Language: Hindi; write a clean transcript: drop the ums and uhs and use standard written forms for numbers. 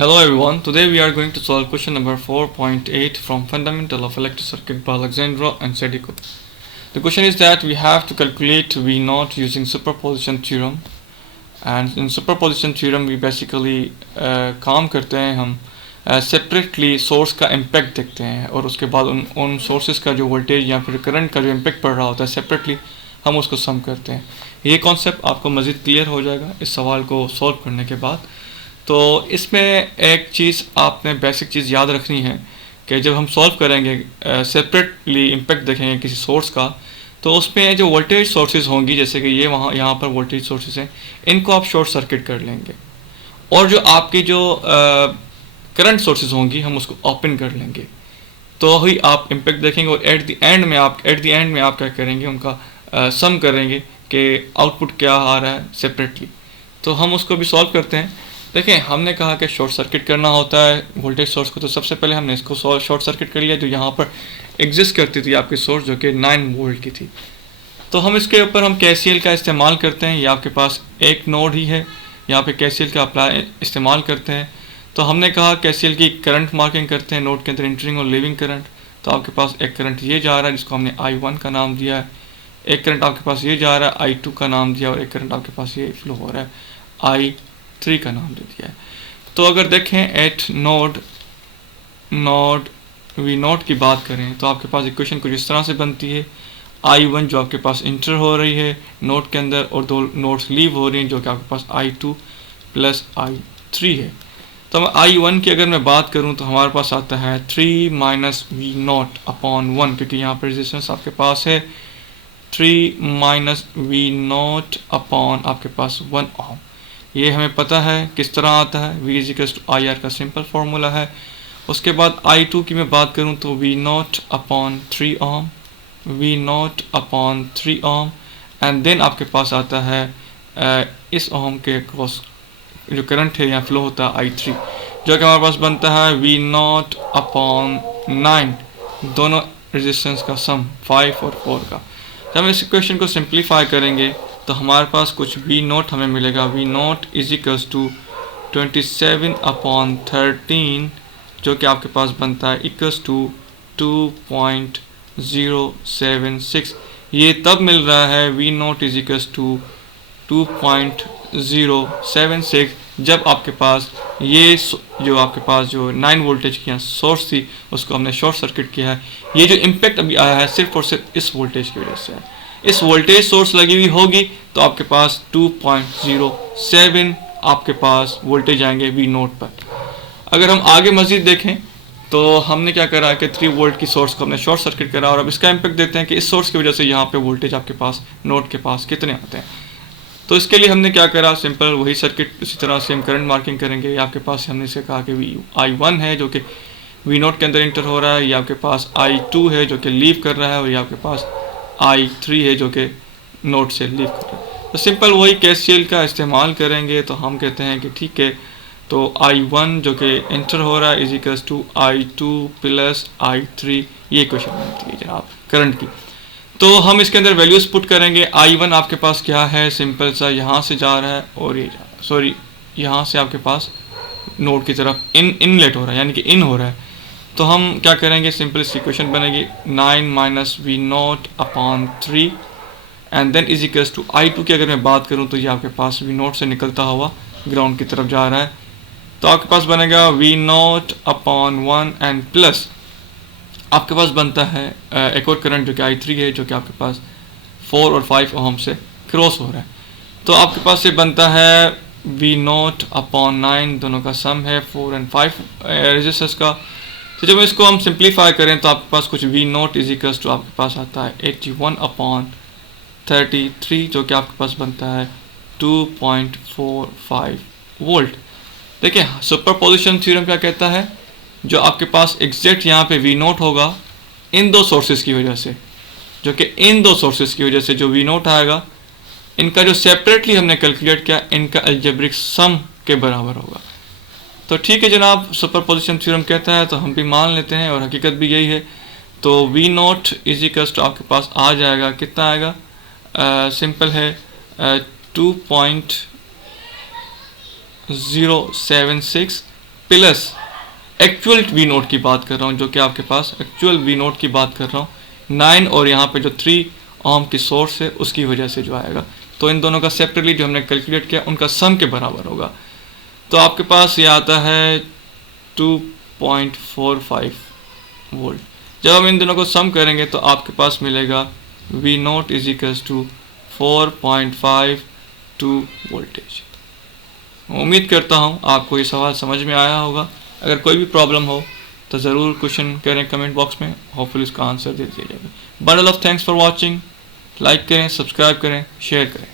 Hello everyone, today we are going to solve question number 4.8 from Fundamental of Electric Circuit by Alexandra and Sediko. The question is that we have to calculate V0 using superposition theorem, and in superposition theorem we basically काम करते हैं हम सेपरेटली सोर्स का इम्पैक्ट देखते हैं और उसके बाद उन सोर्सेज का जो वोल्टेज या फिर करंट का जो इम्पैक्ट पड़ रहा होता है सेपरेटली हम उसको सम करते हैं। ये कॉन्सेप्ट आपको मज़ीद क्लियर हो जाएगा इस सवाल को सॉल्व करने के बाद। तो इसमें एक चीज़ आपने बेसिक चीज़ याद रखनी है कि जब हम सॉल्व करेंगे सेपरेटली इम्पैक्ट देखेंगे किसी सोर्स का, तो उसमें जो वोल्टेज सोर्सेज होंगी, जैसे कि ये यहाँ पर वोल्टेज सोर्सेज हैं, इनको आप शॉर्ट सर्किट कर लेंगे और जो आपकी जो करंट सोर्सेज होंगी हम उसको ओपन कर लेंगे, तो ही आप इम्पैक्ट देखेंगे। और एट द एंड में आप क्या करेंगे, उनका सम करेंगे कि आउटपुट क्या आ रहा है सेपरेटली। तो हम उसको भी सॉल्व करते हैं। देखें, हमने कहा कि शॉर्ट सर्किट करना होता है वोल्टेज सोर्स को, तो सबसे पहले हमने इसको शॉर्ट सर्किट कर लिया जो यहाँ पर एग्जिस्ट करती थी आपकी सोर्स, जो कि 9 वोल्ट की थी। तो हम इसके ऊपर हम KCL का इस्तेमाल करते हैं। ये आपके पास एक नोड ही है, यहाँ पे KCL का अप्लाई इस्तेमाल करते हैं। तो हमने कहा KCL की करंट मार्किंग करते हैं नोड के अंदर, इंटरिंग और लीविंग करंट। तो आपके पास एक करंट ये जा रहा है जिसको हमने I1 का नाम दिया है, एक करंट आपके पास ये जा रहा है I2 का नाम दिया, और एक करंट आपके पास ये फ्लो हो रहा है I3 का नाम दे दिया है। तो अगर देखें एट नोड V0 की बात करें तो आपके पास इक्वेशन कुछ इस तरह से बनती है। I1 जो आपके पास इंटर हो रही है नोड के अंदर, और 2 नोड्स लीव हो रही हैं जो कि आपके पास I2 प्लस I3 है। तो I1 की अगर मैं बात करूं तो हमारे पास आता है 3 माइनस V0 अपॉन 1, क्योंकि यहाँ पर रेजिस्टेंस आपके पास है 3 माइनस V0 अपॉन आपके पास 1 ओम। ये हमें पता है किस तरह आता है, V is equals to IR का सिंपल फार्मूला है। उसके बाद I2 की मैं बात करूं तो V0 upon 3 ohm, V0 upon 3 ohm, and then आपके पास आता है इस ओम के क्रॉस जो करंट है यहाँ फ्लो होता है I3, जो कि हमारे पास बनता है V0 अपॉन 9, दोनों रेजिस्टेंस का सम 5 और 4 का। जब हम इस इक्वेशन को सिंप्लीफाई करेंगे तो हमारे पास कुछ V0 हमें मिलेगा, V0 is equals to 27 upon 13, जो कि आपके पास बनता है इक्वल्स टू 2.076। ये तब मिल रहा है V0 इज इक्वल्स टू 2.076 जब आपके पास ये जो आपके पास जो 9 वोल्टेज की सोर्स थी उसको हमने शॉर्ट सर्किट किया है। ये जो इम्पैक्ट अभी आया है सिर्फ और सिर्फ इस वोल्टेज की वजह से है। इस वोल्टेज सोर्स लगी हुई होगी तो आपके पास 2.07 आपके पास वोल्टेज आएंगे V0 पर। अगर हम आगे मज़ीद देखें तो हमने क्या करा कि 3 वोल्ट की सोर्स को हमने शॉर्ट सर्किट करा, और अब इसका इम्पैक्ट देते हैं कि इस सोर्स की वजह से यहाँ पे वोल्टेज आपके पास नोड के पास कितने आते हैं। तो इसके लिए हमने क्या करा, सिंपल वही सर्किट इसी तरह से हम करंट मार्किंग करेंगे। आपके पास हमने इसे कहा कि I1 है जो कि V0 के अंदर इंटर हो रहा है, ये आपके पास I2 है जो कि लीव कर रहा है, और ये आपके पास I3 है जो कि नोड से लीव कर रहा है। तो सिंपल वही KCL का इस्तेमाल करेंगे। तो हम कहते हैं कि ठीक है, तो I1 जो कि इंटर हो रहा है is equals to I2 plus I3, ये क्वेश्चन बनती है जनाब करंट की। तो हम इसके अंदर वैल्यूज पुट करेंगे। I1 आपके पास क्या है, सिंपल सा यहाँ से जा रहा है और ये यहाँ से आपके पास नोड की तरफ इनलेट हो रहा है, यानी कि इन हो रहा है। तो हम क्या करेंगे, सिंपल इस इक्वेशन बनेगी 9 minus V0 upon 3 and then is equals to I2 की अगर मैं बात करूँ तो ये आपके पास V0 से निकलता हुआ ग्राउंड की तरफ जा रहा है। तो आपके पास बनेगा V0 अपॉन 1 एंड प्लस आपके पास बनता है एक और करंट जो कि I3 है, जो कि आपके पास 4 और 5 ओम से क्रॉस हो रहा है। तो आपके पास ये बनता है V0 अपॉन 9, दोनों का सम है 4 और 5 रेजिस्टेंस का। तो जब इसको हम सिंप्लीफाई करें तो आपके पास कुछ V0 इज इक्वल्स टू आपके पास आता है 81 अपॉन 33, जो कि आपके पास बनता है 2.45 वोल्ट। देखिए, सुपरपोजिशन थ्योरम क्या कहता है, जो आपके पास एग्जैक्ट यहाँ पे V0 होगा इन दो सोर्सेज की वजह से, जो कि इन दो सोर्सेज की वजह से जो V0 आएगा, इनका जो सेपरेटली हमने कैलकुलेट किया इनका अलजेब्रिक सम के बराबर होगा। तो ठीक है जनाब, सुपरपोजिशन थ्योरम कहता है तो हम भी मान लेते हैं, और हकीकत भी यही है। तो V0 इज इक्वल्स टू आपके पास आ जाएगा, कितना आएगा, सिंपल है 2.076 प्लस एक्चुअल वी नोट की बात कर रहा हूँ, जो कि आपके पास एक्चुअल वी नोट की बात कर रहा हूँ 9 और यहाँ पे जो 3 ओम की सोर्स है उसकी वजह से जो आएगा। तो इन दोनों का सेपरेटली जो हमने कैलकुलेट किया उनका सम के बराबर होगा। तो आपके पास ये आता है 2.45 वोल्ट। जब हम इन दोनों को सम करेंगे तो आपके पास मिलेगा V naught is equals to 4.52 voltage. उम्मीद करता हूँ आपको ये सवाल समझ में आया होगा। अगर कोई भी प्रॉब्लम हो तो ज़रूर क्वेश्चन करें कमेंट बॉक्स में, होपफुली इसका आंसर दे दिया जाएगा। Bundle of thanks for watching. Like करें, सब्सक्राइब करें, शेयर करें।